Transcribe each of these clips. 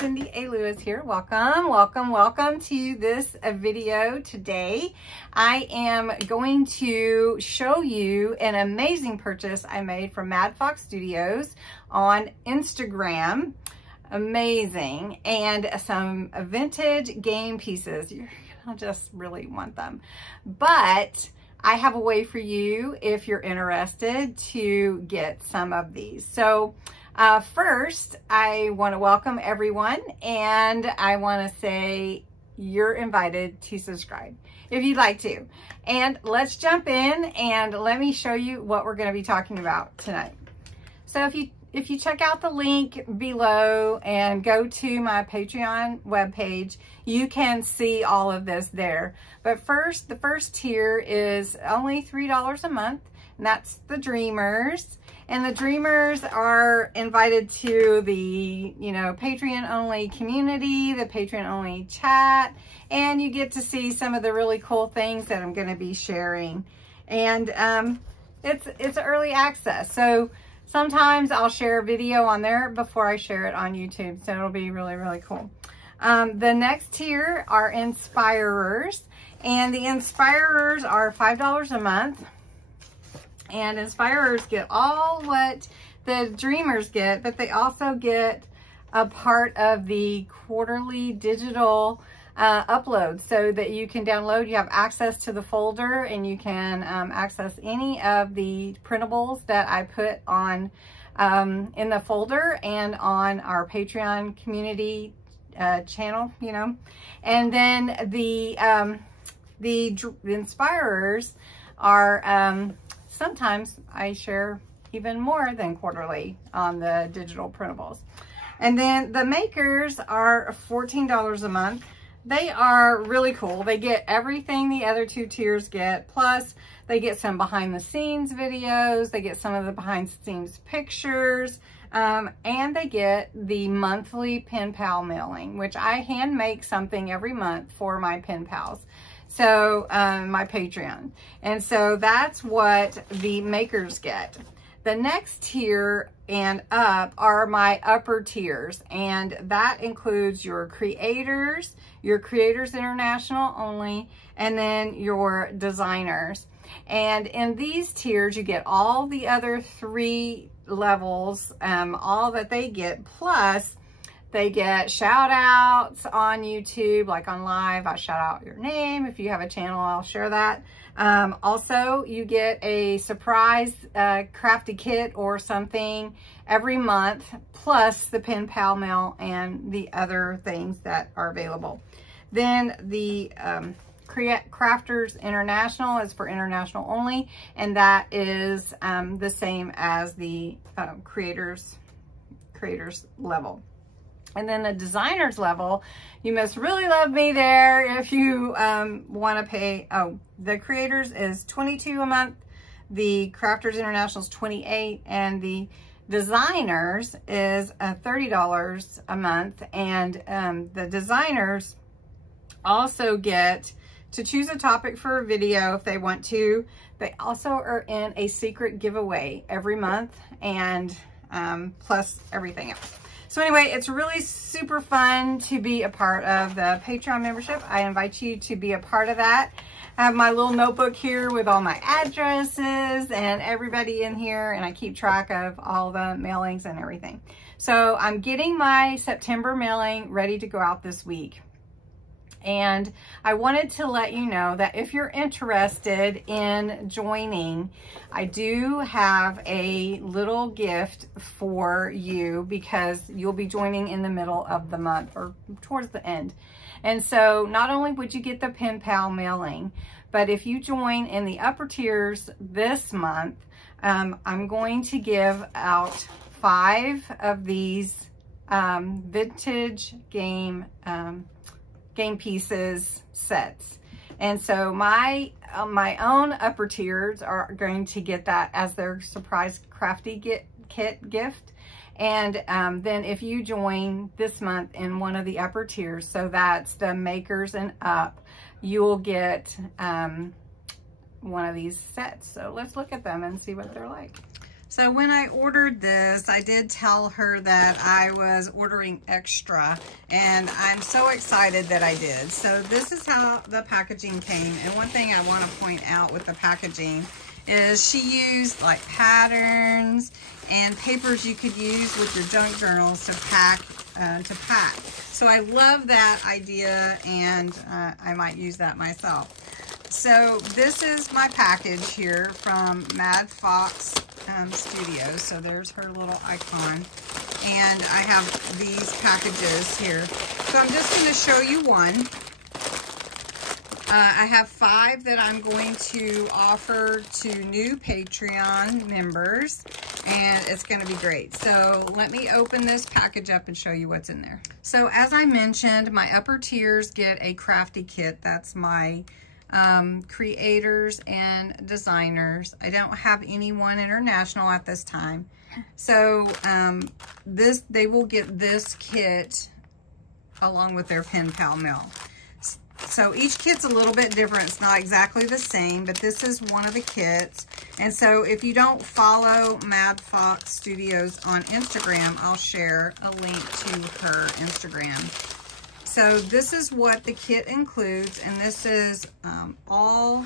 Cindy A. Lewis here. Welcome to this video today. I am going to show you an amazing purchase I made from Mad Fox Studios on Instagram. Amazing. And some vintage game pieces. You're gonna just really want them. But I have a way for you if you're interested to get some of these. So first, I want to welcome everyone, and I want to say you're invited to subscribe if you'd like to. And let's jump in and let me show you what we're going to be talking about tonight. So if you check out the link below and go to my Patreon webpage, you can see all of this there. But first, the first tier is only $3 a month, and that's the Dreamers. And the Dreamers are invited to the, Patreon only community, the Patreon only chat, and you get to see some of the really cool things that I'm going to be sharing. And it's early access. So sometimes I'll share a video on there before I share it on YouTube. So it'll be really, really cool. The next tier are Inspirers, and the Inspirers are $5 a month. And Inspirers get all what the Dreamers get, but they also get a part of the quarterly digital upload so that you can download. You have access to the folder, and you can access any of the printables that I put on in the folder and on our Patreon community channel, And then the Inspirers are sometimes I share even more than quarterly on the digital printables. And then the Makers are $14 a month. They are really cool. They get everything the other two tiers get, plus they get some behind the scenes videos, they get some of the behind the scenes pictures, and they get the monthly pen pal mailing, which I hand make something every month for my pen pals. So my Patreon. And so that's what the Makers get. The next tier and up are my upper tiers, and that includes your Creators International only, and then your Designers. And in these tiers, you get all the other three levels, all that they get, plus they get shout outs on YouTube, like on live. I shout out your name. If you have a channel, I'll share that. Also, you get a surprise crafty kit or something every month, plus the pen pal mail and the other things that are available. Then the Crafters International is for international only, and that is the same as the creators level. And then the Designers level, you must really love me there if you want to pay. Oh, the Creators is $22 a month, the Crafters International is $28, and the Designers is $30 a month. And the Designers also get to choose a topic for a video if they want to. They also are in a secret giveaway every month, and plus everything else. So anyway, it's really super fun to be a part of the Patreon membership. I invite you to be a part of that. I have my little notebook here with all my addresses and everybody in here, and I keep track of all the mailings and everything. So I'm getting my September mailing ready to go out this week. And I wanted to let you know that if you're interested in joining, I do have a little gift for you, because you'll be joining in the middle of the month or towards the end. And so not only would you get the pen pal mailing, but if you join in the upper tiers this month, I'm going to give out 5 of these vintage game pieces sets. And so my own upper tiers are going to get that as their surprise crafty kit gift. And then if you join this month in one of the upper tiers, so that's the Makers and up, you'll get one of these sets. So let's look at them and see what they're like. So when I ordered this, I did tell her that I was ordering extra, and I'm so excited that I did. So this is how the packaging came. And one thing I want to point out with the packaging is she used like patterns and papers you could use with your junk journals to pack. So I love that idea, and I might use that myself. So this is my package here from Mad Fox Studios. So there's her little icon, and I have these packages here. So I'm just going to show you one. I have 5 that I'm going to offer to new Patreon members, and it's going to be great. So let me open this package up and show you what's in there. So as I mentioned, my upper tiers get a crafty kit. That's my creators and designers. I don't have anyone international at this time. So they will get this kit along with their pen pal mail. So each kit's a little bit different. It's not exactly the same, but this is one of the kits. And so if you don't follow Mad Fox Studios on Instagram, I'll share a link to her Instagram. So this is what the kit includes, and this is all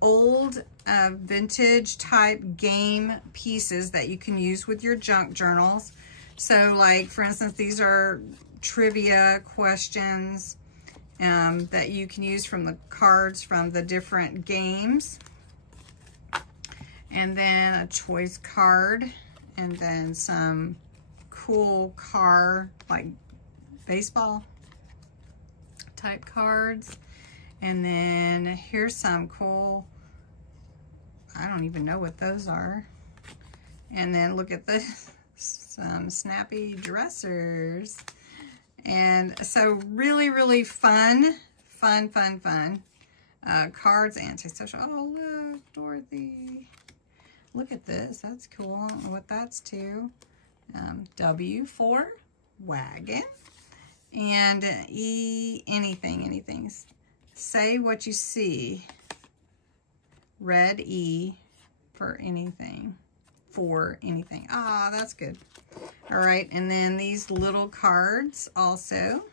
old vintage type game pieces that you can use with your junk journals. So like, for instance, these are trivia questions that you can use from the cards from the different games. And then a choice card, and then some cool car, like baseball type cards. And then here's some cool, I don't even know what those are. And then look at this, some snappy dressers. And so really, really fun. Cards, antisocial. Oh, look, Dorothy. Look at this. That's cool. I don't know what that's to. W for wagon. And E, anything. Say what you see. Red E for anything. For anything. Ah, that's good. All right, and then these little cards also.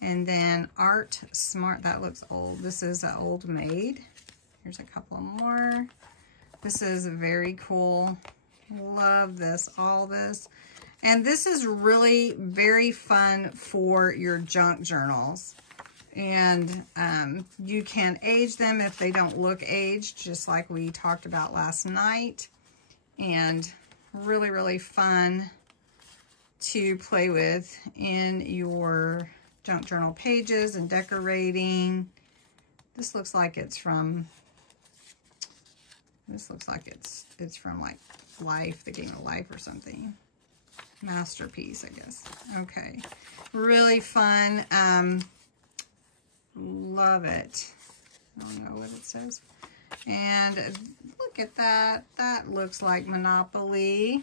And then Art Smart, that looks old. This is an Old Maid. Here's a couple more. This is very cool. Love this, all this. And this is really very fun for your junk journals. And you can age them if they don't look aged, just like we talked about last night. And really, really fun to play with in your junk journal pages and decorating. This looks like it's from, it's from like Life, the game of Life or something. Masterpiece, I guess. Okay. Really fun. Love it. I don't know what it says. And look at that. That looks like Monopoly.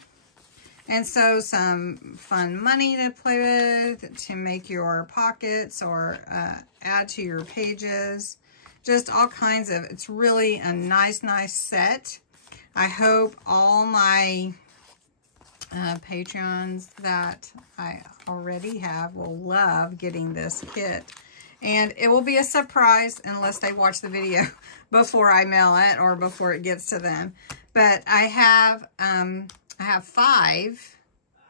And so some fun money to play with, to make your pockets or add to your pages. Just all kinds of, it's really a nice set. I hope all my Patreons that I already have will love getting this kit. And it will be a surprise unless they watch the video before I mail it or before it gets to them. But I have 5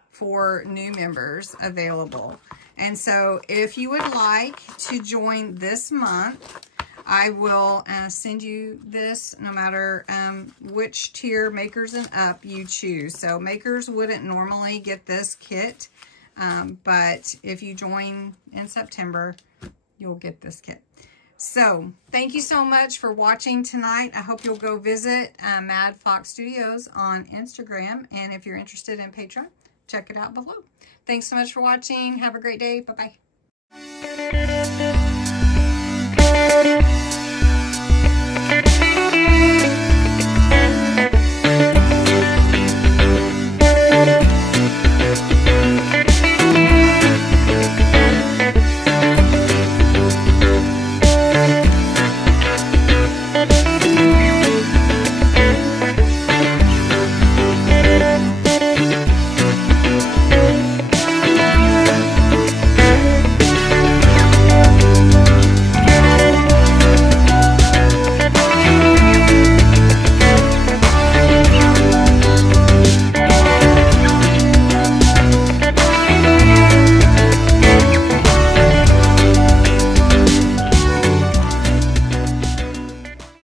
for new members available. And so if you would like to join this month, I will send you this no matter which tier, makers and up, you choose. So makers wouldn't normally get this kit, but if you join in September, you'll get this kit. So thank you so much for watching tonight. I hope you'll go visit Mad Fox Studios on Instagram. And if you're interested in Patreon, check it out below. Thanks so much for watching. Have a great day. Bye-bye.